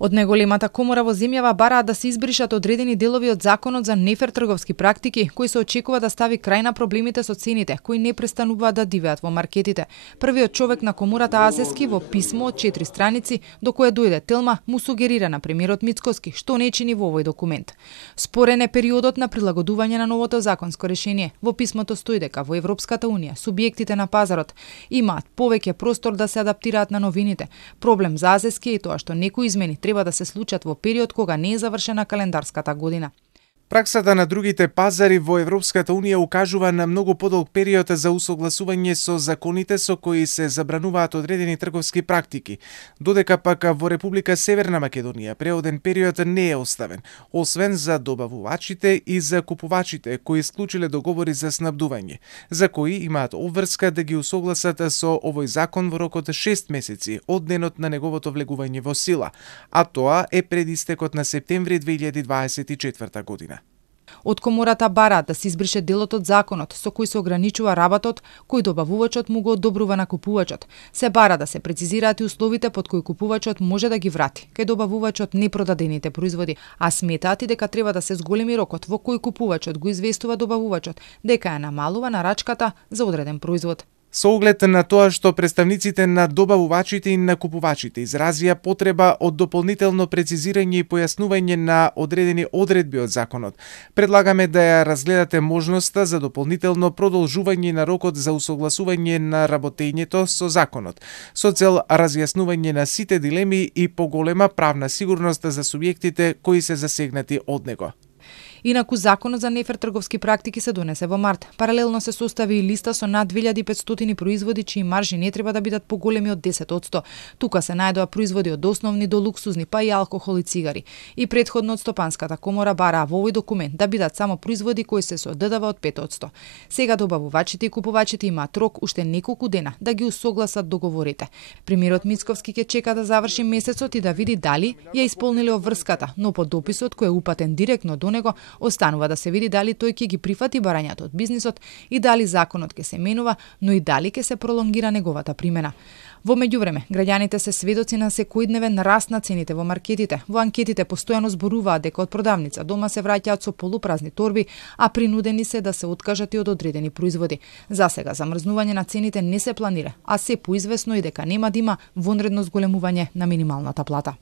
Од неголемата комора во земјава бараат да се избришат одредени делови од законот за нефер трговски практики, кои се очекува да стави крај на проблемите со цените, кои не престануваат да дивеат во маркетите. Првиот човек на комората Азески во писмо од 4 страници, до кое дојде Телма, му сугерира на премиерот Мицкоски што не чини во овој документ. Спорен е периодот на прилагодување на новото законско решение. Во писмото стои дека во Европската унија субјектите на пазарот имаат повеќе простор да се адаптираат на новините. Проблем за Азески е тоа што некои измени треба да се случат во период кога не е завршена календарската година. Праксата на другите пазари во Европската унија укажува на многу подолг период за усогласување со законите со кои се забрануваат одредени трговски практики, додека пак во Република Северна Македонија преоден период не е оставен, освен за добавувачите и за купувачите кои склучиле договори за снабдување, за кои имаат обврска да ги усогласат со овој закон во рок од 6 месеци од денот на неговото влегување во сила, а тоа е пред истекот на септември 2024 година. Од комората бараат да се избрише делот од законот со кој се ограничува работот кој добавувачот му го одобрува на купувачот. Се бара да се прецизираат и условите под кои купувачот може да ги врати кај добавувачот непродадените производи, а сметаат и дека треба да се зголеми рокот во кој купувачот го известува добавувачот дека ја намалува нарачката за одреден производ. Со оглед на тоа што представниците на добавувачите и на купувачите изразија потреба од дополнително прецизирање и појаснување на одредени одредби од законот, предлагаме да ја разгледате можноста за дополнително продолжување на рокот за усогласување на работењето со законот, со цел разјаснување на сите дилеми и поголема правна сигурност за субјектите кои се засегнати од него. Инаку законот за нефер трговски практики се донесе во март. Паралелно се состави и листа со над 2500 производи чии маржи не треба да бидат поголеми од 10%. Тука се најдоа производи од основни до луксузни, па и алкохол и цигари. И претходно од Стопанската комора бараа во овој документ да бидат само производи кои се со ДДВ од 5%. Сега добавувачите и купувачите имаат рок уште неколку дена да ги усогласат договорите. Премиерот Мицковски ќе чека да заврши месецот и да види дали ја исполниле обврската, но по дописот кој е упатен директно до него останува да се види дали тој ќе ги прифати барањата од бизнисот и дали законот ќе се менува, но и дали ќе се пролонгира неговата примена. Во меѓувреме, граѓаните се сведоци на секојдневен раст на цените во маркетите. Во анкетите постојано зборуваат дека од продавница дома се враќаат со полупразни торби, а принудени се да се откажат и од одредени производи. Засега замрзнување на цените не се планира, а се поизвестно и дека нема да има вонредно зголемување на минималната плата.